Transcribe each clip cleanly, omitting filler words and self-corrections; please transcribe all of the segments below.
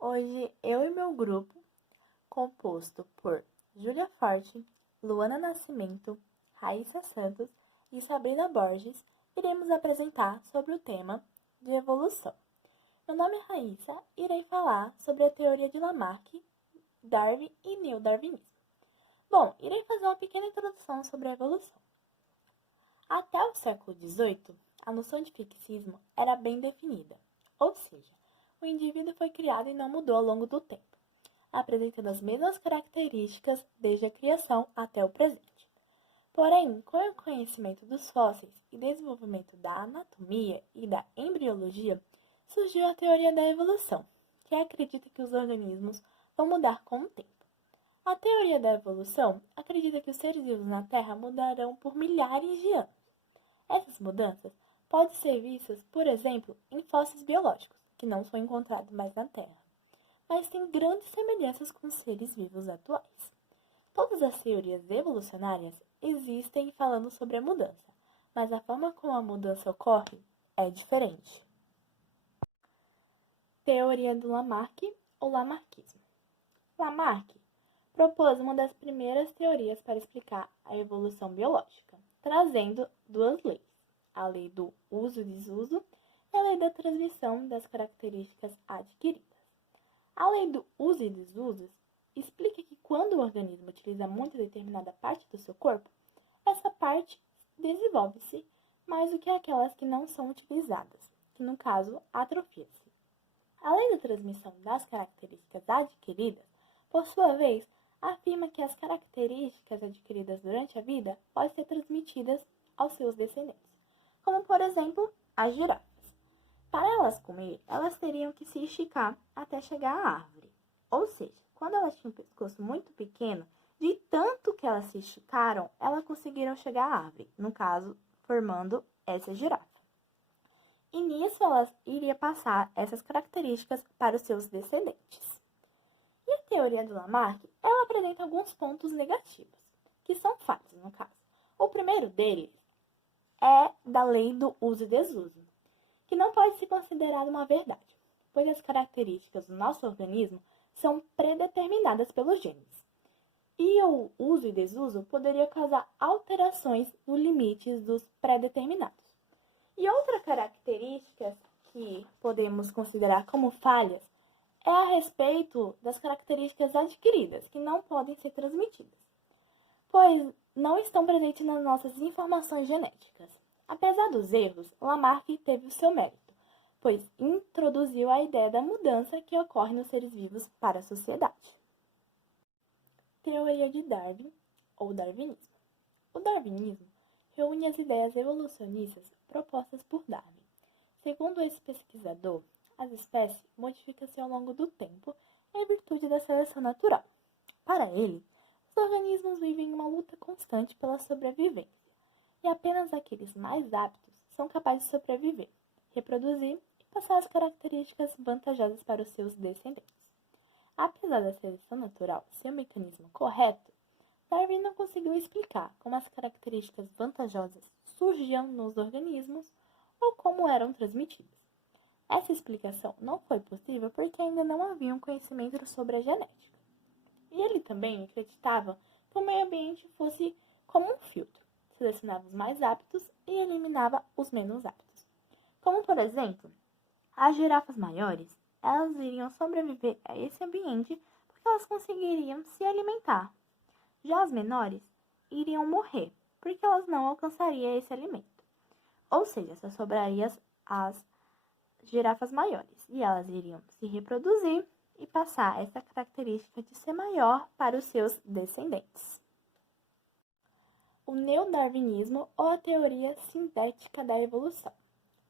Hoje, eu e meu grupo, composto por Júlia Forte, Luana Nascimento, Raíssa Santos e Sabrina Borges, iremos apresentar sobre o tema de evolução. Meu nome é Raíssa e irei falar sobre a teoria de Lamarck, Darwin e neodarwinismo. Bom, irei fazer uma pequena introdução sobre a evolução. Até o século XVIII, a noção de fixismo era bem definida, ou seja, o indivíduo foi criado e não mudou ao longo do tempo, apresentando as mesmas características desde a criação até o presente. Porém, com o conhecimento dos fósseis e desenvolvimento da anatomia e da embriologia, surgiu a teoria da evolução, que acredita que os organismos vão mudar com o tempo. A teoria da evolução acredita que os seres vivos na Terra mudarão por milhares de anos. Essas mudanças podem ser vistas, por exemplo, em fósseis biológicos, que não são encontrados mais na Terra, mas têm grandes semelhanças com os seres vivos atuais. Todas as teorias evolucionárias existem falando sobre a mudança, mas a forma como a mudança ocorre é diferente. Teoria do Lamarck ou Lamarckismo. Lamarck propôs uma das primeiras teorias para explicar a evolução biológica, trazendo duas leis, a lei do uso e desuso e a lei da transmissão das características adquiridas. A lei do uso e desuso explica que quando o organismo utiliza muito determinada parte do seu corpo, essa parte desenvolve-se mais do que aquelas que não são utilizadas, que no caso atrofia-se. A lei da transmissão das características adquiridas, por sua vez, afirma que as características adquiridas durante a vida podem ser transmitidas aos seus descendentes, como por exemplo as girafas. Para elas comer, elas teriam que se esticar até chegar à árvore. Ou seja, quando elas tinham um pescoço muito pequeno, de tanto que elas se esticaram, elas conseguiram chegar à árvore, no caso, formando essa girafa. E nisso elas iriam passar essas características para os seus descendentes. E a teoria do Lamarck, ela apresenta alguns pontos negativos, que são falhos no caso. O primeiro deles é da lei do uso e desuso, que não pode ser considerada uma verdade, pois as características do nosso organismo são predeterminadas pelos genes. E o uso e desuso poderia causar alterações nos limites dos pré-determinados. E outra característica que podemos considerar como falhas é a respeito das características adquiridas, que não podem ser transmitidas, pois não estão presentes nas nossas informações genéticas. Apesar dos erros, Lamarck teve o seu mérito, pois introduziu a ideia da mudança que ocorre nos seres vivos para a sociedade. Teoria de Darwin ou darwinismo. O darwinismo reúne as ideias evolucionistas propostas por Darwin. Segundo esse pesquisador, as espécies modificam-se ao longo do tempo em virtude da seleção natural. Para ele, os organismos vivem uma luta constante pela sobrevivência, e apenas aqueles mais aptos são capazes de sobreviver, reproduzir e passar as características vantajosas para os seus descendentes. Apesar da seleção natural ser um mecanismo correto, Darwin não conseguiu explicar como as características vantajosas surgiam nos organismos ou como eram transmitidas. Essa explicação não foi possível porque ainda não havia um conhecimento sobre a genética. E ele também acreditava que o meio ambiente fosse como um filtro, selecionava os mais aptos e eliminava os menos aptos. Como, por exemplo, as girafas maiores, elas iriam sobreviver a esse ambiente porque elas conseguiriam se alimentar. Já as menores iriam morrer porque elas não alcançariam esse alimento. Ou seja, só sobrariam as girafas maiores, e elas iriam se reproduzir e passar essa característica de ser maior para os seus descendentes. O neodarwinismo ou a teoria sintética da evolução.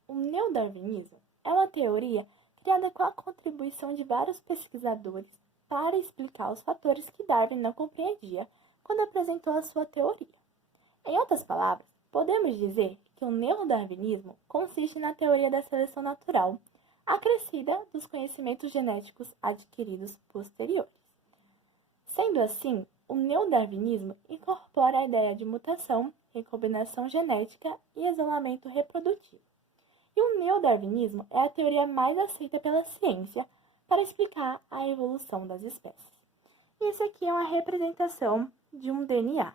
O neodarwinismo é uma teoria criada com a contribuição de vários pesquisadores para explicar os fatores que Darwin não compreendia quando apresentou a sua teoria. Em outras palavras, podemos dizer que o neodarwinismo consiste na teoria da seleção natural, acrescida dos conhecimentos genéticos adquiridos posteriores. Sendo assim, o neodarwinismo incorpora a ideia de mutação, recombinação genética e isolamento reprodutivo. E o neodarwinismo é a teoria mais aceita pela ciência para explicar a evolução das espécies. Isso aqui é uma representação de um DNA.